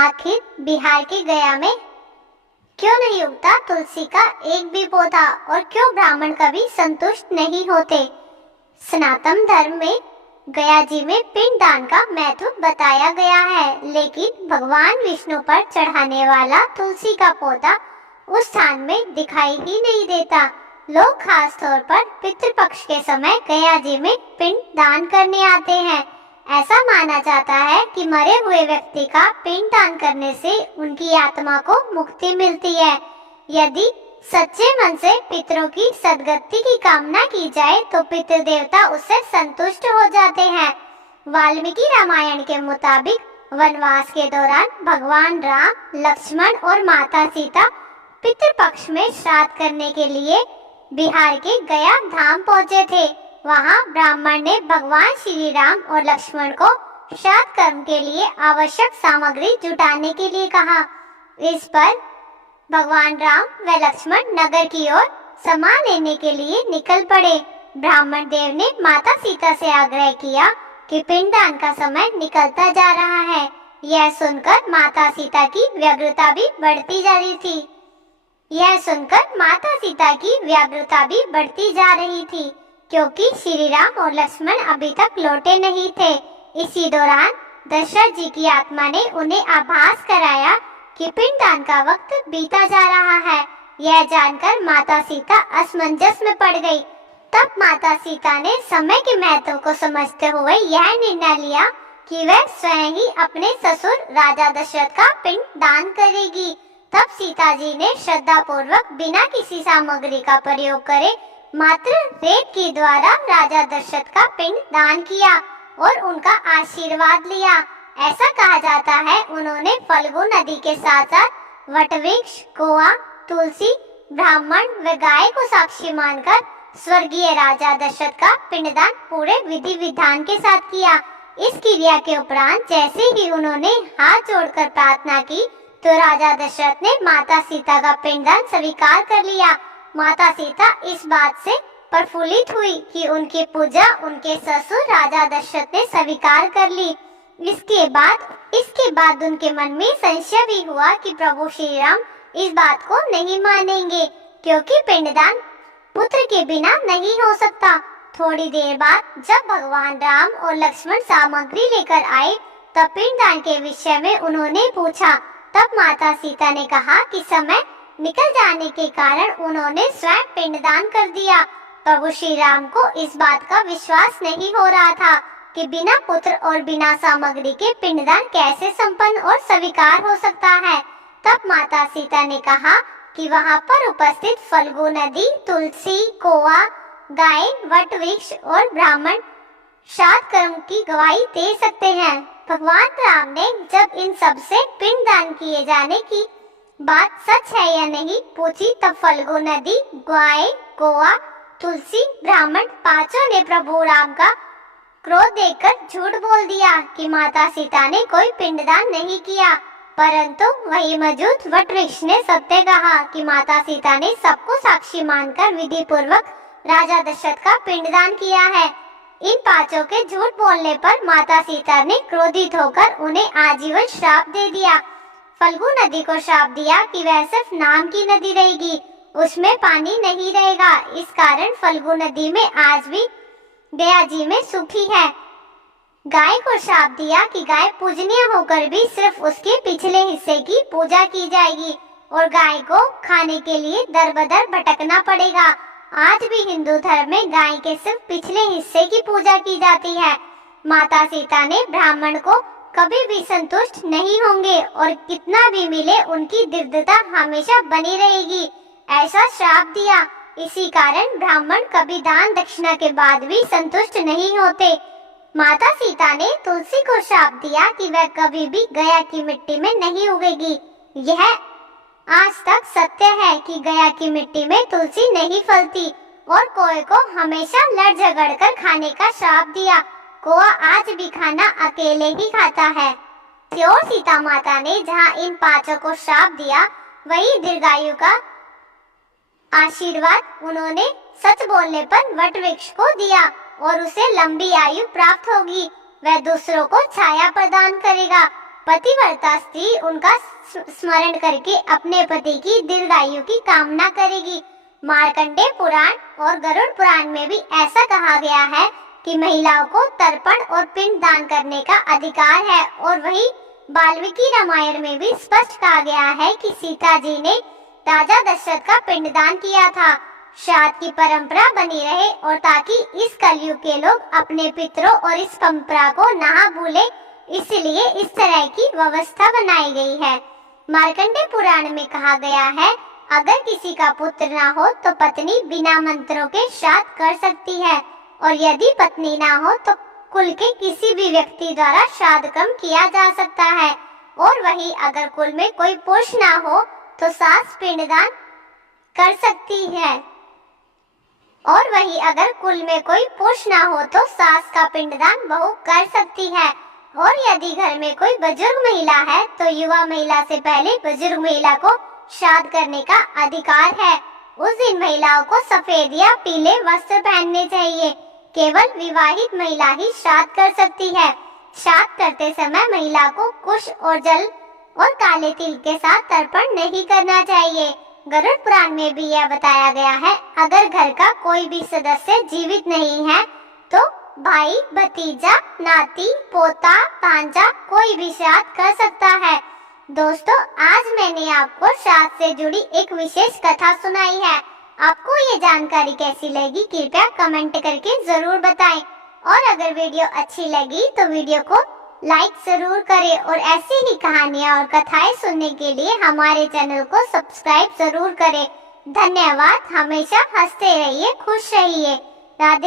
आखिर बिहार के गया में क्यों नहीं उगता तुलसी का एक भी पौधा, और क्यों ब्राह्मण कभी संतुष्ट नहीं होते? सनातन धर्म में गया जी में पिंड दान का महत्व बताया गया है, लेकिन भगवान विष्णु पर चढ़ाने वाला तुलसी का पौधा उस स्थान में दिखाई ही नहीं देता। लोग खास तौर पर पितृपक्ष के समय गया जी में पिंड दान करने आते हैं। ऐसा माना जाता है कि मरे हुए व्यक्ति का पिंड दान करने से उनकी आत्मा को मुक्ति मिलती है। यदि सच्चे मन से पितरों की सद्गति की कामना की जाए तो पितृ देवता उससे संतुष्ट हो जाते हैं। वाल्मीकि रामायण के मुताबिक वनवास के दौरान भगवान राम, लक्ष्मण और माता सीता पितृपक्ष में श्राद्ध करने के लिए बिहार के गया धाम पहुँचे थे। वहाँ ब्राह्मण ने भगवान श्री राम और लक्ष्मण को श्राद्ध कर्म के लिए आवश्यक सामग्री जुटाने के लिए कहा। इस पर भगवान राम व लक्ष्मण नगर की ओर सामान लेने के लिए निकल पड़े। ब्राह्मण देव ने माता सीता से आग्रह किया कि पिंडदान का समय निकलता जा रहा है। यह सुनकर माता सीता की व्यग्रता भी बढ़ती जा रही थी। जा रही थी क्योंकि श्री राम और लक्ष्मण अभी तक लौटे नहीं थे। इसी दौरान दशरथ जी की आत्मा ने उन्हें आभास कराया कि पिंडदान का वक्त बीता जा रहा है। यह जानकर माता सीता असमंजस में पड़ गई। तब माता सीता ने समय के महत्व को समझते हुए यह निर्णय लिया कि वह स्वयं ही अपने ससुर राजा दशरथ का पिंड दान करेगी। तब सीता जी ने श्रद्धा पूर्वक बिना किसी सामग्री का प्रयोग करे मात्र रेत के द्वारा राजा दशरथ का पिंड दान किया और उनका आशीर्वाद लिया। ऐसा कहा जाता है उन्होंने फल्गु नदी के साथ साथ वटवृक्ष, गोवा, तुलसी, ब्राह्मण व गाय को साक्षी मानकर स्वर्गीय राजा दशरथ का पिंडदान पूरे विधि विधान के साथ किया। इस क्रिया के उपरांत जैसे ही उन्होंने हाथ जोड़कर प्रार्थना की तो राजा दशरथ ने माता सीता का पिंडदान स्वीकार कर लिया। माता सीता इस बात से प्रफुल्लित हुई कि उनकी पूजा उनके ससुर राजा दशरथ ने स्वीकार कर ली। इसके बाद उनके मन में संशय भी हुआ कि प्रभु श्री राम इस बात को नहीं मानेंगे, क्योंकि पिंडदान पुत्र के बिना नहीं हो सकता। थोड़ी देर बाद जब भगवान राम और लक्ष्मण सामग्री लेकर आए तब पिंडदान के विषय में उन्होंने पूछा। तब माता सीता ने कहा कि समय निकल जाने के कारण उन्होंने स्वयं पिंडदान कर दिया। प्रभु श्री राम को इस बात का विश्वास नहीं हो रहा था कि बिना पुत्र और बिना सामग्री के पिंडदान कैसे संपन्न और स्वीकार हो सकता है। तब माता सीता ने कहा कि वहाँ पर उपस्थित फल्गु नदी, तुलसी, कोवा, गाय, वट वृक्ष और ब्राह्मण श्राद्ध कर्म की गवाही दे सकते हैं। भगवान राम ने जब इन सब से पिंडदान किए जाने की बात सच है या नहीं पूछी तब फल्गु नदी, गाय, गोवा, तुलसी, ब्राह्मण पांचों ने प्रभु राम का क्रोध देखकर झूठ बोल दिया कि माता सीता ने कोई पिंडदान नहीं किया। परंतु वही मौजूद वट वृक्ष ने सत्य कहा कि माता सीता ने सबको साक्षी मानकर विधि पूर्वक राजा दशरथ का पिंडदान किया है। इन पांचों के झूठ बोलने पर माता सीता ने क्रोधित होकर उन्हें आजीवन श्राप दे दिया। फल्गु नदी को श्राप दिया कि वह सिर्फ नाम की नदी रहेगी, उसमें पानी नहीं रहेगा। इस कारण फल्गु नदी में आज भी गया जी में सूखी है। गाय को श्राप दिया कि गाय पूजनीय होकर भी सिर्फ उसके पिछले हिस्से की पूजा की जाएगी और गाय को खाने के लिए दर बदर भटकना पड़ेगा। आज भी हिंदू धर्म में गाय के सिर्फ पिछले हिस्से की पूजा की जाती है। माता सीता ने ब्राह्मण को कभी भी संतुष्ट नहीं होंगे और कितना भी मिले उनकी दृढ़ता हमेशा बनी रहेगी, ऐसा श्राप दिया। इसी कारण ब्राह्मण कभी दान दक्षिणा के बाद भी संतुष्ट नहीं होते। माता सीता ने तुलसी को श्राप दिया कि वह कभी भी गया की मिट्टी में नहीं उगेगी। यह आज तक सत्य है कि गया की मिट्टी में तुलसी नहीं फलती और कोए को हमेशा लड़ झगड़ कर खाने का श्राप दिया। कोआ आज भी खाना अकेले ही खाता है। और सीता माता ने जहाँ इन पांचों को श्राप दिया वही दीर्घायु का आशीर्वाद उन्होंने सच बोलने पर वट वृक्ष को दिया और उसे लंबी आयु प्राप्त होगी। वह दूसरों को छाया प्रदान करेगा पतिव्रता स्त्री उनका स्मरण करके अपने पति की दीर्घायु की कामना करेगी। मार्कंडेय पुराण और गरुड़ पुराण में भी ऐसा कहा गया है कि महिलाओं को तर्पण और पिंड दान करने का अधिकार है। और वही वाल्मीकि रामायण में भी स्पष्ट कहा गया है कि सीता जी ने राजा दशरथ का पिंडदान किया था। श्राद्ध की परंपरा बनी रहे और ताकि इस कलयुग के लोग अपने पितरों और इस परंपरा को ना भूले, इसलिए इस तरह की व्यवस्था बनाई गई है। मार्कंडेय पुराण में कहा गया है, अगर किसी का पुत्र ना हो तो पत्नी बिना मंत्रों के श्राद्ध कर सकती है, और यदि पत्नी ना हो तो कुल के किसी भी व्यक्ति द्वारा श्राद्ध कर्म किया जा सकता है। और वही अगर कुल में कोई पुरुष ना हो तो सास पिंडदान कर सकती है। और वही अगर कुल में कोई पुरुष ना हो तो सास का पिंडदान बहू कर सकती है। और यदि घर में कोई बुजुर्ग महिला है तो युवा महिला से पहले बुजुर्ग महिला को श्राद्ध करने का अधिकार है। उस दिन महिलाओं को सफेद या पीले वस्त्र पहनने चाहिए। केवल विवाहित महिला ही श्राद्ध कर सकती है। श्राद्ध करते समय महिला को कुश और जल और काले तिल के साथ तर्पण नहीं करना चाहिए। गरुड़ पुराण में भी यह बताया गया है, अगर घर का कोई भी सदस्य जीवित नहीं है तो भाई, भतीजा, नाती, पोता, भांजा कोई भी श्राद्ध कर सकता है। दोस्तों, आज मैंने आपको श्राद्ध से जुड़ी एक विशेष कथा सुनाई है। आपको ये जानकारी कैसी लगी कृपया कमेंट करके जरूर बताएं। और अगर वीडियो अच्छी लगी तो वीडियो को लाइक जरूर करें और ऐसी ही कहानियाँ और कथाएं सुनने के लिए हमारे चैनल को सब्सक्राइब जरूर करें। धन्यवाद। हमेशा हंसते रहिए, खुश रहिए। राधे।